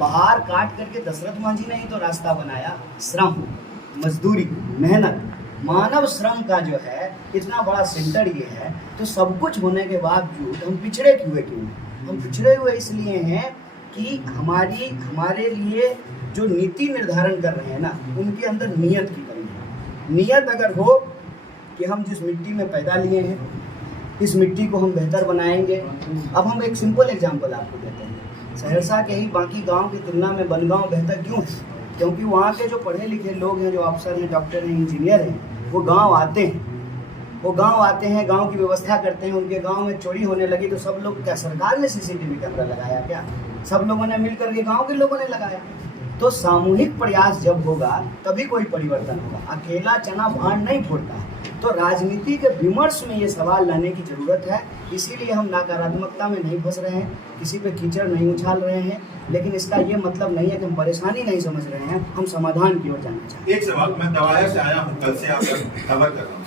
पहाड़ काट करके दशरथ मांझी ने ही तो रास्ता बनाया। श्रम, मजदूरी, मेहनत, मानव श्रम का जो है इतना बड़ा सेंटर ये है। तो सब कुछ होने के बावजूद हम पिछड़े क्यों हैं? हम पिछड़े हुए इसलिए हैं कि हमारे लिए जो नीति निर्धारण कर रहे हैं ना, उनके अंदर नियत की कमी है। नियत अगर हो कि हम जिस मिट्टी में पैदा लिए हैं, इस मिट्टी को हम बेहतर बनाएंगे। अब हम एक सिंपल एग्जांपल आपको देते हैं। सहरसा के ही बाकी गांव की तुलना में बनगांव बेहतर क्यों है? क्योंकि वहाँ के जो पढ़े लिखे लोग हैं, जो अफसर हैं, डॉक्टर हैं, इंजीनियर हैं, वो गांव आते हैं, गांव की व्यवस्था करते हैं। उनके गांव में चोरी होने लगी तो सब लोग, क्या सरकार ने सीसीटीवी कैमरा लगाया? क्या सब लोगों ने मिलकर के, गांव के लोगों ने लगाया? तो सामूहिक प्रयास जब होगा तभी कोई परिवर्तन होगा। अकेला चना भांड नहीं फोड़ता। तो राजनीति के विमर्श में ये सवाल लाने की जरूरत है। इसीलिए हम नकारात्मकता में नहीं फंस रहे हैं, किसी पे कीचड़ नहीं उछाल रहे हैं। लेकिन इसका ये मतलब नहीं है कि हम परेशानी नहीं समझ रहे हैं, हम समाधान की ओर जाना चाहते हैं। एक सवाल, मैं दवाया से आया हूँ, कल से आपका खबर कर रहा हूँ।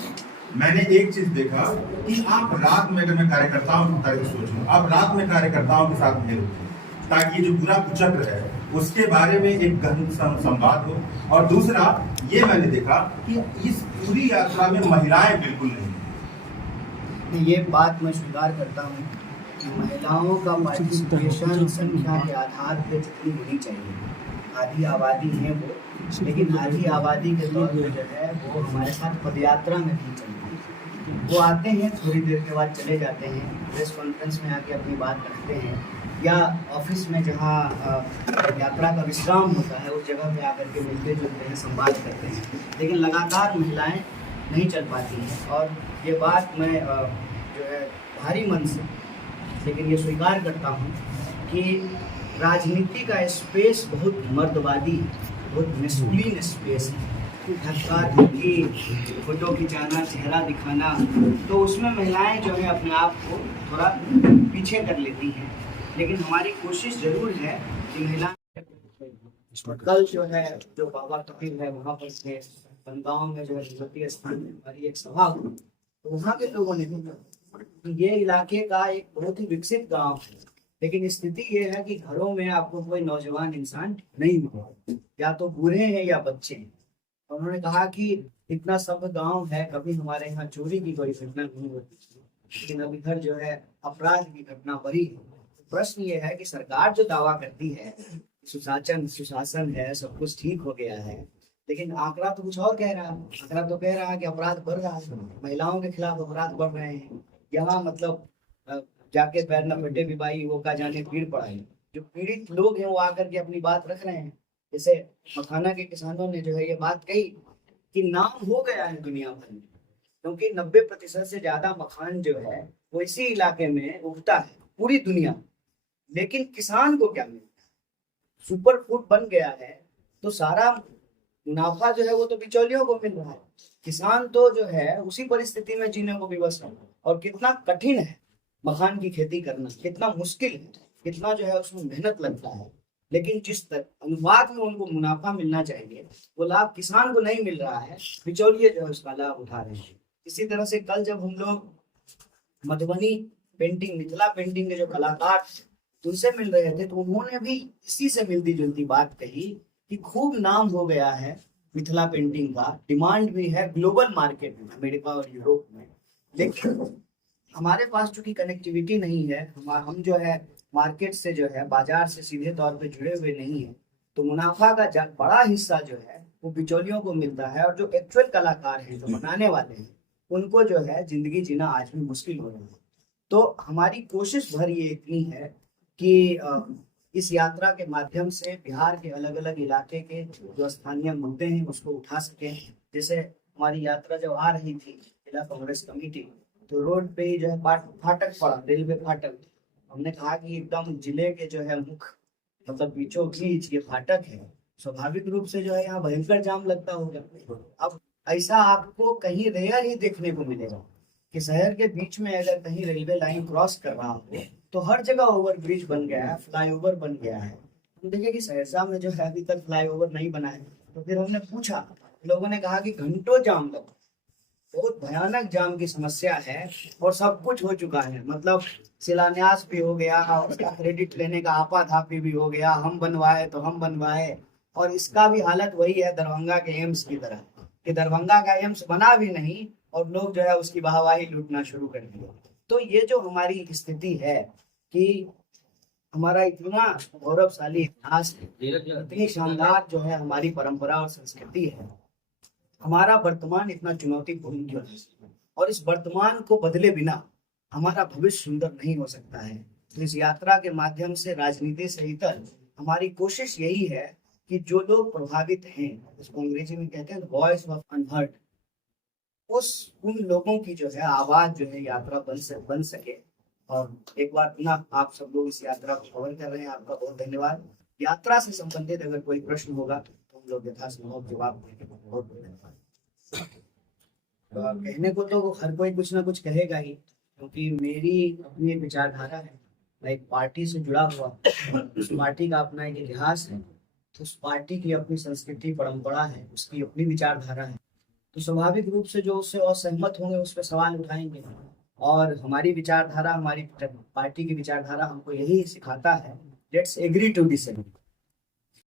मैंने एक चीज देखा कि आप रात में, अगर मैं कार्यकर्ताओं की सोचूं, आप रात में कार्यकर्ताओं के साथ मिल, ताकि जो पूरा कुचक्र है उसके बारे में एक गहन संवाद हो। और दूसरा ये मैंने देखा कि इस पूरी यात्रा में महिलाएं बिल्कुल नहीं। ये बात मैं स्वीकार करता हूँ कि महिलाओं का पार्टिसिपेशन संख्या के आधार पर जितनी होनी चाहिए, आधी आबादी है वो, लेकिन आधी आबादी के तौर पर जो है वो हमारे साथ पदयात्रा में भी चल रही है। वो आते हैं, थोड़ी देर के बाद चले जाते हैं, प्रेस कॉन्फ्रेंस में आके अपनी बात रखते हैं, या ऑफिस में जहाँ यात्रा का विश्राम होता है उस जगह पे आकर के मिलते जुलते हैं, संवाद करते हैं। लेकिन लगातार महिलाएं नहीं चल पाती हैं। और ये बात मैं जो है भारी मन से, लेकिन ये स्वीकार करता हूँ कि राजनीति का स्पेस बहुत मर्दवादी, बहुत मैस्कुलिन स्पेस है। धक्का धक्की, फोटो खिंचाना, चेहरा दिखाना, तो उसमें महिलाएं जो है अपने आप को थोड़ा पीछे कर लेती हैं। लेकिन हमारी कोशिश जरूर है कि महिला, कल जो है जो बाबा कबीर है वहाँ पर थे, बनगांव में जो है तिब्बती स्थान में हमारी एक सभा हुई, तो वहाँ के लोगों ने भी, ये इलाके का एक बहुत ही विकसित गांव है, लेकिन स्थिति ये है कि घरों में आपको कोई नौजवान इंसान नहीं मिलेगा, या तो बूढ़े हैं या बच्चे हैं। उन्होंने कहा कि इतना सब गांव है, कभी हमारे यहाँ चोरी की कोई घटना नहीं होती, लेकिन अब इधर जो है अपराध की घटना बढ़ी है। प्रश्न ये है कि सरकार जो दावा करती है सुशासन है, सब कुछ ठीक हो गया है, लेकिन आंकड़ा तो कुछ और कह रहा है। आंकड़ा तो कह रहा है कि अपराध बढ़ रहा है, महिलाओं के खिलाफ अपराध बढ़ रहे हैं। यहाँ मतलब जाके पैर न फटे बिबाई वो का जाने पीड़ पड़ाई। जो पीड़ित लोग हैं वो आकर के अपनी बात रख रहे हैं। जैसे मखाना के किसानों ने जो है ये बात कही कि नाम हो गया है दुनिया भर में, क्योंकि 90% से ज्यादा मखान जो है वो इसी इलाके में उगता है पूरी दुनिया। लेकिन किसान को क्या मिलता है? सुपर फूड बन गया है, तो सारा मुनाफा जो है वो तो बिचौलियों को मिल रहा है। किसान तो जो है उसी परिस्थिति में जीने को विवश है। और कितना कठिन है मखान की खेती करना, कितना मुश्किल है, कितना जो है उसमें मेहनत लगता है। लेकिन जिस अनुपात में उनको मुनाफा मिलना चाहिए वो लाभ किसान को नहीं मिल रहा है, बिचौलिए जो है उसका लाभ उठा रहे हैं। इसी तरह से कल जब हम लोग मधुबनी पेंटिंग, मिथिला पेंटिंग के जो कलाकार उनसे मिल रहे थे, तो उन्होंने भी इसी से मिलती जुलती बात कही कि खूब नाम हो गया है मिथिला पेंटिंग का, डिमांड भी है ग्लोबल मार्केट में, अमेरिका और यूरोप में। लेकिन हमारे पास चूंकि कनेक्टिविटी नहीं है, हम जो है मार्केट से जो है बाजार से सीधे तौर पे जुड़े हुए नहीं है, तो मुनाफा का बड़ा हिस्सा जो है वो बिचौलियों को मिलता है। और जो एक्चुअल कलाकार हैं, जो बनाने वाले हैं, उनको जो है जिंदगी जीना आज भी मुश्किल हो रहा है। तो हमारी कोशिश भर ये इतनी है कि इस यात्रा के माध्यम से बिहार के अलग अलग इलाके के जो स्थानीय मुद्दे हैं उसको उठा सकें। जैसे हमारी यात्रा जब आ रही थी जिला कांग्रेस कमेटी, तो रोड पे ही जो है फाटक पड़ा, रेलवे फाटक। हमने कहा कि एकदम जिले के जो है मुख्य मतलब बीचों बीच ये फाटक है, स्वाभाविक रूप से जो है यहाँ भयंकर जाम लगता होगा। अब ऐसा आपको कहीं रेयर ही देखने को मिलेगा कि शहर के बीच में अगर कहीं रेलवे लाइन क्रॉस कर रहा हो तो हर जगह ओवर ब्रिज बन गया है, फ्लाईओवर बन गया है। हम देखिए कि सहरसा में जो है अभी तक फ्लाईओवर नहीं बना है। तो फिर हमने पूछा, लोगों ने कहा कि घंटों जाम लगा। बहुत भयानक जाम की समस्या है और सब कुछ हो चुका है। मतलब शिलान्यास भी हो गया, उसका क्रेडिट लेने का आपाधापी भी हो गया, हम बनवाए तो हम बनवाए। और इसका भी हालत वही है दरभंगा के एम्स की तरह, कि दरभंगा का एम्स बना भी नहीं और लोग जो है उसकी वाहवाही लूटना शुरू कर दिए। तो ये जो हमारी स्थिति है कि हमारा इतना गौरवशाली इतिहास है, इतनी शानदार जो है हमारी परंपरा और संस्कृति है, हमारा वर्तमान इतना चुनौतीपूर्ण क्यों है? और इस वर्तमान को बदले बिना हमारा भविष्य सुंदर नहीं हो सकता है। तो इस यात्रा के माध्यम से राजनीति से इतर हमारी कोशिश यही है कि जो लोग प्रभावित हैं, इसको अंग्रेजी में कहते हैं वॉइस ऑफ अनहर्ड, उन लोगों की जो है आवाज जो है यात्रा बन सके। और एक बार पुनः आप सब लोग इस यात्रा को कवर कर रहे हैं, आपका बहुत धन्यवाद। यात्रा से संबंधित अगर कोई प्रश्न होगा तो हम लोग यथासंभव जवाब देंगे। बहुत बहुत धन्यवाद। कहने को तो हर कोई कुछ ना कुछ कहेगा ही, क्योंकि मेरी अपनी एक विचारधारा है, मैं एक पार्टी से जुड़ा हुआ, उस पार्टी का अपना एक इतिहास है, तो उस पार्टी की अपनी संस्कृति परंपरा है, उसकी अपनी विचारधारा है। तो स्वाभाविक रूप से जो उससे असहमत होंगे उस पर सवाल उठाएंगे। और हमारी विचारधारा, हमारी पार्टी की विचारधारा हमको यही सिखाता है, लेट्स एग्री टू डिसएग्री।